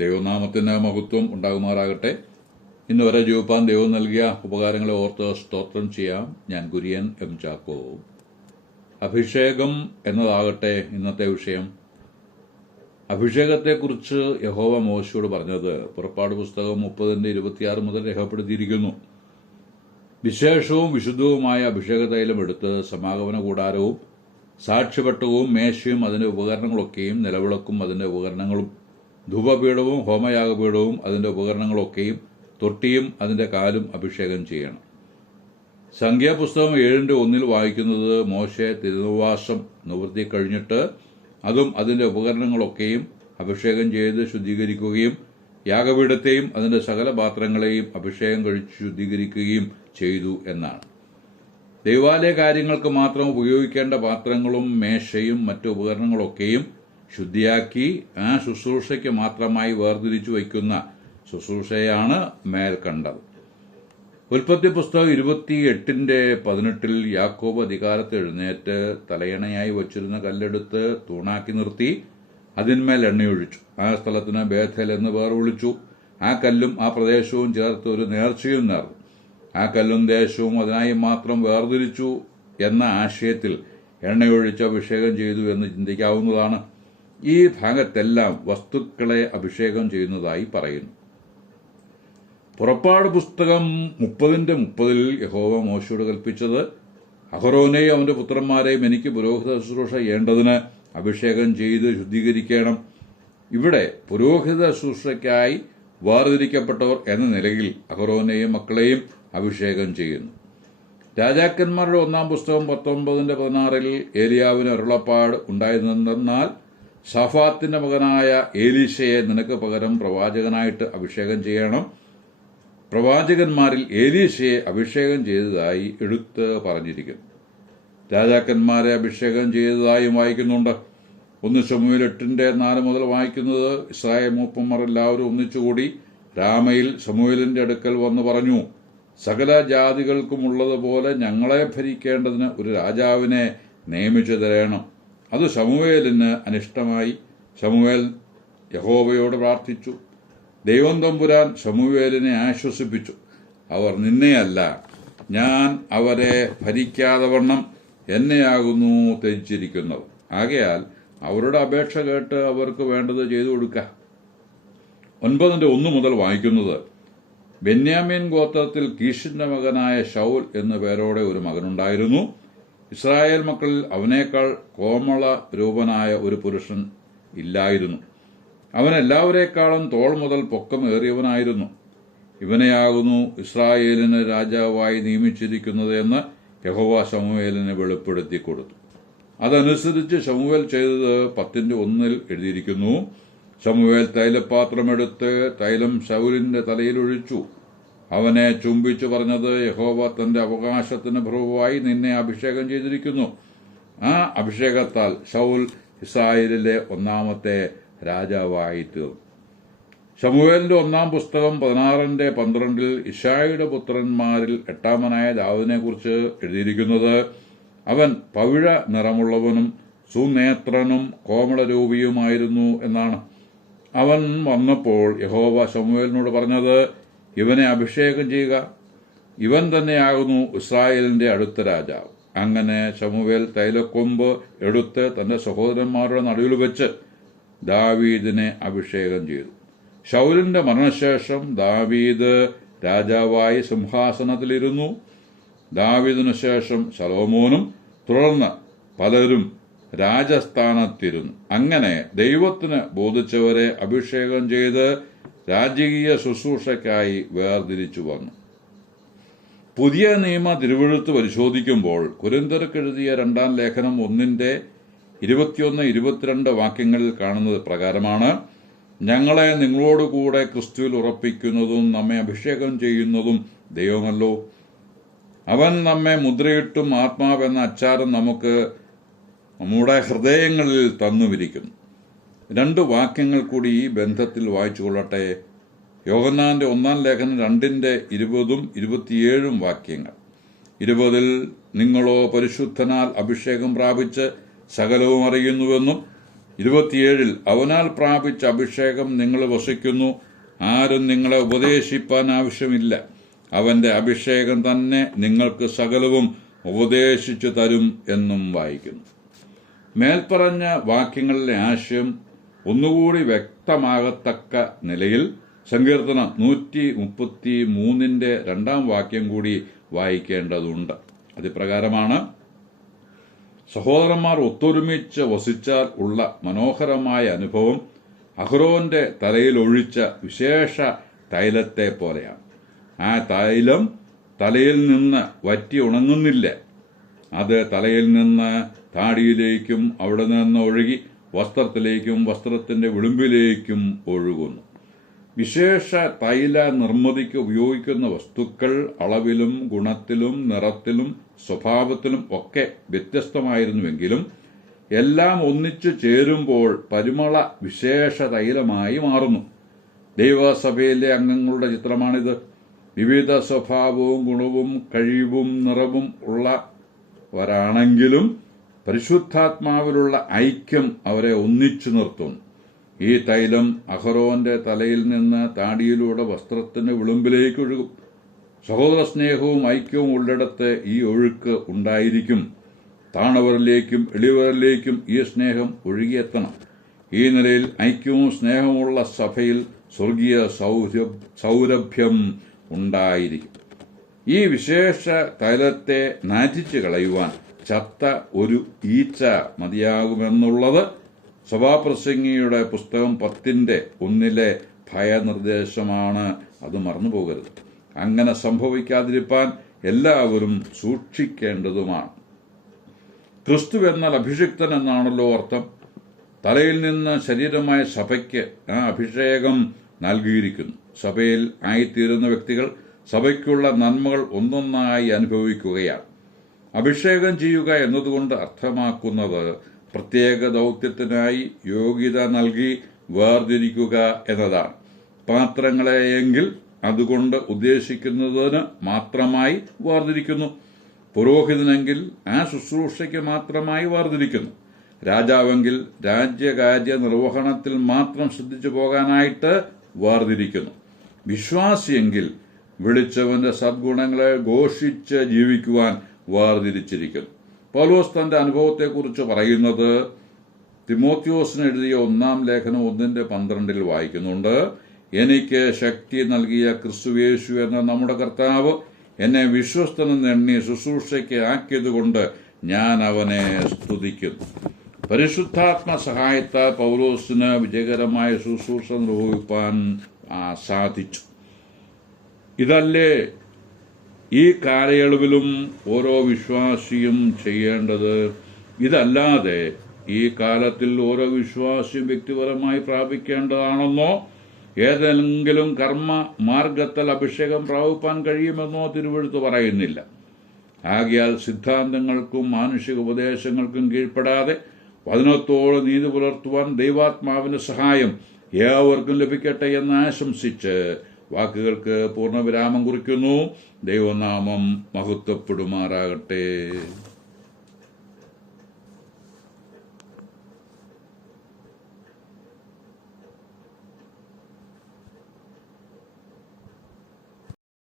ദൈവനാമത്തിന് മഹത്വം ഉണ്ടാകുമാറാകട്ടെ. ഇന്ന് വരെ ജീവിപ്പാൻ ദൈവം നൽകിയ ഉപകാരങ്ങളെ ഓർത്ത് സ്തോത്രം ചെയ്യാം. ഞാൻ കുര്യൻ എം ചാക്കോ. അഭിഷേകം എന്നതാകട്ടെ ഇന്നത്തെ വിഷയം. അഭിഷേകത്തെക്കുറിച്ച് യഹോവ മോശയോട് പറഞ്ഞത് പുറപ്പാട് പുസ്തകം 30:26 മുതൽ രേഖപ്പെടുത്തിയിരിക്കുന്നു. വിശേഷവും വിശുദ്ധവുമായ അഭിഷേക തൈലം എടുത്ത് സമാഗമന കൂടാരവും സാക്ഷ്യപട്ടവും മേശയും അതിന്റെ ഉപകരണങ്ങളൊക്കെയും നിലവിളക്കും അതിന്റെ ഉപകരണങ്ങളും ധൂപപീഠവും ഹോമയാഗപീഠവും അതിന്റെ ഉപകരണങ്ങളൊക്കെയും തൊട്ടിയും അതിന്റെ കാലും അഭിഷേകം ചെയ്യണം. സംഖ്യാപുസ്തകം 7:1 വായിക്കുന്നത്, മോശെ തിരുനിവാസം നിവൃത്തി കഴിഞ്ഞിട്ട് അതും അതിന്റെ ഉപകരണങ്ങളൊക്കെയും അഭിഷേകം ചെയ്ത് ശുദ്ധീകരിക്കുകയും യാഗപീഠത്തെയും അതിന്റെ സകല പാത്രങ്ങളെയും അഭിഷേകം കഴിച്ച് ശുദ്ധീകരിക്കുകയും ചെയ്തു എന്നാണ്. ദൈവാലയ കാര്യങ്ങൾക്ക് മാത്രം ഉപയോഗിക്കേണ്ട പാത്രങ്ങളും മേശയും മറ്റു ഉപകരണങ്ങളൊക്കെയും ശുദ്ധിയാക്കി ആ ശുശ്രൂഷയ്ക്ക് മാത്രമായി വേർതിരിച്ചു വയ്ക്കുന്ന ശുശ്രൂഷയാണ് മേൽ കണ്ടത്. ഉൽപ്പത്തി പുസ്തകം 28:18 യാക്കോബ് അധികാരത്ത് എഴുന്നേറ്റ് തലയണയായി വച്ചിരുന്ന കല്ലെടുത്ത് തൂണാക്കി നിർത്തി അതിന്മേൽ എണ്ണയൊഴിച്ചു. ആ സ്ഥലത്തിന് ബേഥേൽ എന്ന് പേർ വിളിച്ചു. ആ കല്ലും ആ പ്രദേശവും ചേർത്ത് ഒരു നേർച്ചയും നേർന്നു. ആ കല്ലും ദേശവും അതിനായി മാത്രം വേർതിരിച്ചു എന്ന ആശയത്തിൽ എണ്ണയൊഴിച്ച് അഭിഷേകം ചെയ്തു എന്ന് ചിന്തിക്കാവുന്നതാണ്. ഈ ഭാഗത്തെല്ലാം വസ്തുക്കളെ അഭിഷേകം ചെയ്യുന്നതായി പറയുന്നു. പുറപ്പാട് പുസ്തകം 30:30 യഹോവ മോശയോട് കൽപ്പിച്ചത്, അഹരോനെയും അവന്റെ പുത്രന്മാരെയും എനിക്ക് പുരോഹിത ശുശ്രൂഷ ചെയ്യേണ്ടതിന് അഭിഷേകം ചെയ്ത് ശുദ്ധീകരിക്കണം. ഇവിടെ പുരോഹിത ശുശ്രൂഷയ്ക്കായി വേർതിരിക്കപ്പെട്ടവർ എന്ന നിലയിൽ അഹരോനെയും മക്കളെയും അഭിഷേകം ചെയ്യുന്നു. രാജാക്കന്മാരുടെ 1 പുസ്തകം 19:16 ഏലിയാവിന് അരുളപ്പാട് ഉണ്ടായിരുന്നെന്നാൽ, സഫാത്തിന്റെ മകനായ ഏലീശയെ നിനക്ക് പകരം പ്രവാചകനായിട്ട് അഭിഷേകം ചെയ്യണം. പ്രവാചകന്മാരിൽ ഏലീശയെ അഭിഷേകം ചെയ്തതായി എടുത്ത് പറഞ്ഞിരിക്കുന്നു. രാജാക്കന്മാരെ അഭിഷേകം ചെയ്തതായും വായിക്കുന്നുണ്ട്. 1 ശമൂവേൽ 8:4 മുതൽ വായിക്കുന്നത്, ഇസ്രായേൽ മൂപ്പന്മാർ എല്ലാവരും ഒന്നിച്ചുകൂടി രാമയിൽ ശമൂവേലിന്റെ അടുക്കൽ വന്ന് പറഞ്ഞു, സകല ജാതികൾക്കുമുള്ളതുപോലെ ഞങ്ങളെ ഭരിക്കേണ്ടതിന് ഒരു രാജാവിനെ നിയമിച്ചു തരണം. അത് ശമൂവേലിന് അനിഷ്ടമായി. ശമൂവേൽ യഹോവയോട് പ്രാർത്ഥിച്ചു. ദൈവം തമ്പുരാൻ ശമൂവേലിനെ ആശ്വസിപ്പിച്ചു. അവർ നിന്നെയല്ല, ഞാൻ അവരെ ഭരിക്കാതവണ്ണം എന്നെയാകുന്നു ത്യജിച്ചിരിക്കുന്നത്. ആകയാൽ അവരുടെ അപേക്ഷ കേട്ട് അവർക്ക് വേണ്ടത് ചെയ്തു കൊടുക്കുക. 9:1 മുതൽ വായിക്കുന്നത്, ബെന്യാമീൻ ഗോത്രത്തിൽ കീഷിന്റെ മകനായ ശൗൽ എന്നു പേരോടെ ഒരു മകനുണ്ടായിരുന്നു. ഇസ്രായേൽ മക്കളിൽ അവനേക്കാൾ കോമള രൂപനായ ഒരു പുരുഷൻ ഇല്ലായിരുന്നു. അവൻ എല്ലാവരേക്കാളും തോൾ മുതൽ പൊക്കം ഏറിയവനായിരുന്നു. ഇവനെയാകുന്നു ഇസ്രായേലിന് രാജാവായി നിയമിച്ചിരിക്കുന്നത് എന്ന് യഹോവ ശമൂവേലിന് വെളിപ്പെടുത്തി കൊടുത്തു. അതനുസരിച്ച് ശമൂവേൽ ചെയ്തത് 10:1 എഴുതിയിരിക്കുന്നു. ശമൂവേൽ തൈലപാത്രമെടുത്ത് തൈലം ശൗലിന്റെ തലയിലൊഴിച്ചു. അവനെ ചുംബിച്ചു പറഞ്ഞത്, യഹോവ തന്റെ അവകാശത്തിന് പ്രഭുവായി നിന്നെ അഭിഷേകം ചെയ്തിരിക്കുന്നു. ആ അഭിഷേകത്താൽ ശൗൽ ഇസ്രായേലിലെ 1ാമത്തെ രാജാവായി തീർന്നു. ശമൂവേലിന്റെ 1 പുസ്തകം 16:12 ഇശായിയുടെ പുത്രന്മാരിൽ 8ാമനായ ദാവീദിനെ കുറിച്ച് എഴുതിയിരിക്കുന്നത്, അവൻ പവിഴ നിറമുള്ളവനും സുനേത്രനും കോമളരൂപിയുമായിരുന്നു എന്നാണ്. അവൻ വന്നപ്പോൾ യഹോവ ശമൂവേലിനോട് പറഞ്ഞത്, ഇവനെ അഭിഷേകം ചെയ്യുക, ഇവൻ തന്നെയാകുന്നു ഇസ്രായേലിന്റെ അടുത്ത രാജാവ്. അങ്ങനെ ശമൂവേൽ തൈലക്കൊമ്പ് എടുത്ത് തന്റെ സഹോദരന്മാരുടെ നടുവിൽ വെച്ച് ദാവീദിനെ അഭിഷേകം ചെയ്തു. ശൗലിന്റെ മരണശേഷം ദാവീദ് രാജാവായി സിംഹാസനത്തിലിരുന്നു. ദാവീദിനു ശേഷം ശലോമോനും തുടർന്ന് പലരും രാജസ്ഥാനത്തിരുന്നു. അങ്ങനെ ദൈവത്തിന് ബോധിച്ചവരെ അഭിഷേകം ചെയ്ത് രാജകീയ ശുശ്രൂഷയ്ക്കായി വേർതിരിച്ചു വന്നു. പുതിയ നിയമ തിരുവെഴുത്ത് പരിശോധിക്കുമ്പോൾ കൊരിന്ത്യർക്കെഴുതിയ 2 ലേഖനം 1:21-22 വാക്യങ്ങളിൽ കാണുന്നത് പ്രകാരമാണ്, ഞങ്ങളെ നിങ്ങളോടുകൂടെ ക്രിസ്തുവിൽ ഉറപ്പിക്കുന്നതും നമ്മെ അഭിഷേകം ചെയ്യുന്നതും ദൈവമല്ലോ. അവൻ നമ്മെ മുദ്രയിട്ടും ആത്മാവെന്ന അച്ചാരം നമുക്ക് നമ്മുടെ ഹൃദയങ്ങളിൽ തന്നുമിരിക്കുന്നു. 2 വാക്യങ്ങൾ കൂടി ഈ ബന്ധത്തിൽ വായിച്ചു കൊള്ളട്ടെ. യോഹന്നാന്റെ 1 ലേഖനം 2:20-27 വാക്യങ്ങൾ. 20 നിങ്ങളോ പരിശുദ്ധനാൽ അഭിഷേകം പ്രാപിച്ച് സകലവും അറിയുന്നുവെന്നും 27 അവനാൽ പ്രാപിച്ച അഭിഷേകം നിങ്ങൾ വസിക്കുന്നു, ആരും നിങ്ങളെ ഉപദേശിപ്പാൻ ആവശ്യമില്ല. അവന്റെ അഭിഷേകം തന്നെ നിങ്ങൾക്ക് സകലവും ഉപദേശിച്ചു തരും എന്നും വായിക്കുന്നു. മേൽപ്പറഞ്ഞ വാക്യങ്ങളിലെ ആശയം ഒന്നുകൂടി വ്യക്തമാകത്തക്ക നിലയിൽ സങ്കീർത്തനം 133 2 വാക്യം കൂടി വായിക്കേണ്ടതുണ്ട്. അതിപ്രകാരമാണ്: സഹോദരന്മാർ ഒത്തൊരുമിച്ച് വസിച്ചാൽ ഉള്ള മനോഹരമായ അനുഭവം അഹ്റോന്റെ തലയിൽ ഒഴിച്ച വിശേഷ തൈലത്തെ പോലെയാണ്. ആ തൈലം തലയിൽ നിന്ന് വറ്റി ഉണങ്ങുന്നില്ല. അത് തലയിൽ നിന്ന് താടിയിലേക്കും അവിടെ നിന്ന് ഒഴുകി വസ്ത്രത്തിലേക്കും വസ്ത്രത്തിന്റെ വിളുമ്പിലേക്കും ഒഴുകുന്നു. വിശേഷ തൈല നിർമ്മിതിക്ക് ഉപയോഗിക്കുന്ന വസ്തുക്കൾ അളവിലും ഗുണത്തിലും നിറത്തിലും സ്വഭാവത്തിലും ഒക്കെ വ്യത്യസ്തമായിരുന്നുവെങ്കിലും എല്ലാം ഒന്നിച്ചു ചേരുമ്പോൾ പരിമള വിശേഷ തൈലമായി മാറുന്നു. ദൈവസഭയിലെ അംഗങ്ങളുടെ ചിത്രമാണിത്. വിവിധ സ്വഭാവവും ഗുണവും കഴിവും നിറവും ഉള്ളവരാണെങ്കിലും പരിശുദ്ധാത്മാവിലുള്ള ഐക്യം അവരെ ഒന്നിച്ചു നിർത്തുന്നു. ഈ തൈലം അഹ്റോന്റെ തലയിൽ നിന്ന് താടിയിലൂടെ വസ്ത്രത്തിന് വിളുമ്പിലേക്ക് ഒഴുകും. സഹോദര സ്നേഹവും ഐക്യവും ഉള്ളിടത്ത് ഈ ഒഴുക്ക് ഉണ്ടായിരിക്കും. താണവരിലേക്കും എളിയവരിലേക്കും ഈ സ്നേഹം ഒഴുകിയെത്തണം. ഈ നിലയിൽ ഐക്യവും സ്നേഹമുള്ള സഭയിൽ സ്വർഗീയ സൗരഭ്യം ഉണ്ടായിരിക്കും. ഈ വിശേഷ തൈലത്തെ നാറ്റിച്ചു കളയുവാൻ ചത്ത ഒരു ഈച്ച മതിയാകുമെന്നുള്ളത് സഭാപ്രസംഗിയുടെ പുസ്തകം 10:1 ഭയനിർദ്ദേശമാണ്. അത് മറന്നുപോകരുത്. അങ്ങനെ സംഭവിക്കാതിരിക്കാൻ എല്ലാവരും സൂക്ഷിക്കേണ്ടതുമാണ്. ക്രിസ്തു എന്നാൽ അഭിഷിക്തൻ എന്നാണല്ലോ അർത്ഥം. തലയിൽ നിന്ന് ശരീരമായ സഭയ്ക്ക് ആ അഭിഷേകം നൽകിയിരിക്കുന്നു. സഭയിൽ ആയിത്തീരുന്ന വ്യക്തികൾ സഭയ്ക്കുള്ള നന്മകൾ ഒന്നൊന്നായി അനുഭവിക്കുകയാണ്. അഭിഷേകം ചെയ്യുക എന്നതുകൊണ്ട് അർത്ഥമാക്കുന്നത് പ്രത്യേക ദൗത്യത്തിനായി യോഗ്യത നൽകി വേർതിരിക്കുക എന്നതാണ്. പാത്രങ്ങളെയെങ്കിൽ അതുകൊണ്ട് ഉദ്ദേശിക്കുന്നതിന് മാത്രമായി വേർതിരിക്കുന്നു. പുരോഹിതനെങ്കിൽ ആ ശുശ്രൂഷയ്ക്ക് മാത്രമായി വേർതിരിക്കുന്നു. രാജാവെങ്കിൽ രാജ്യകാര്യ നിർവഹണത്തിൽ മാത്രം ശ്രദ്ധിച്ചു പോകാനായിട്ട് വേർതിരിക്കുന്നു. വിശ്വാസിയെങ്കിൽ വിളിച്ചവന്റെ സദ്ഗുണങ്ങളെ ഘോഷിച്ച് ജീവിക്കുവാൻ വേർതിരിച്ചിരിക്കുന്നു. പൗലോസ് തന്റെ അനുഭവത്തെക്കുറിച്ച് പറയുന്നത് തിമോത്തിയോസിന് എഴുതിയ 1 ലേഖനം 1:12 വായിക്കുന്നുണ്ട്. എനിക്ക് ശക്തി നൽകിയ ക്രിസ്തുയേശു എന്ന നമ്മുടെ കർത്താവ് എന്നെ വിശ്വസ്തനെന്ന് എണ്ണി ശുശ്രൂഷയ്ക്ക് ആക്കിയതുകൊണ്ട് ഞാൻ അവനെ സ്തുതിക്കുന്നു. പരിശുദ്ധാത്മ സഹായത്താൽ പൗലോസിന് വിജയകരമായ ശുശ്രൂഷ നിർവഹിക്കാൻ സാധിച്ചു. ഇതല്ലേ ഈ കാലയളവിലും ഓരോ വിശ്വാസിയും ചെയ്യേണ്ടത്? ഇതല്ലാതെ ഈ കാലത്തിൽ ഓരോ വിശ്വാസിയും വ്യക്തിപരമായി പ്രാപിക്കേണ്ടതാണെന്നോ ഏതെങ്കിലും കർമ്മ മാർഗത്തിൽ അഭിഷേകം പ്രാപിപ്പാൻ കഴിയുമെന്നോ തിരുവെഴുത്ത് പറയുന്നില്ല. ആകയാൽ സിദ്ധാന്തങ്ങൾക്കും മാനുഷിക ഉപദേശങ്ങൾക്കും കീഴ്പ്പെടാതെ വചനത്തോട് നീതി പുലർത്തുവാൻ ദൈവാത്മാവിന്റെ സഹായം ഏവർക്കും ലഭിക്കട്ടെ എന്ന് ആശംസിച്ച് വാക്കുകൾക്ക് പൂർണ്ണവിരാമം കുറിക്കുന്നു. ദൈവനാമം മഹത്വപ്പെടുമാറാകട്ടെ.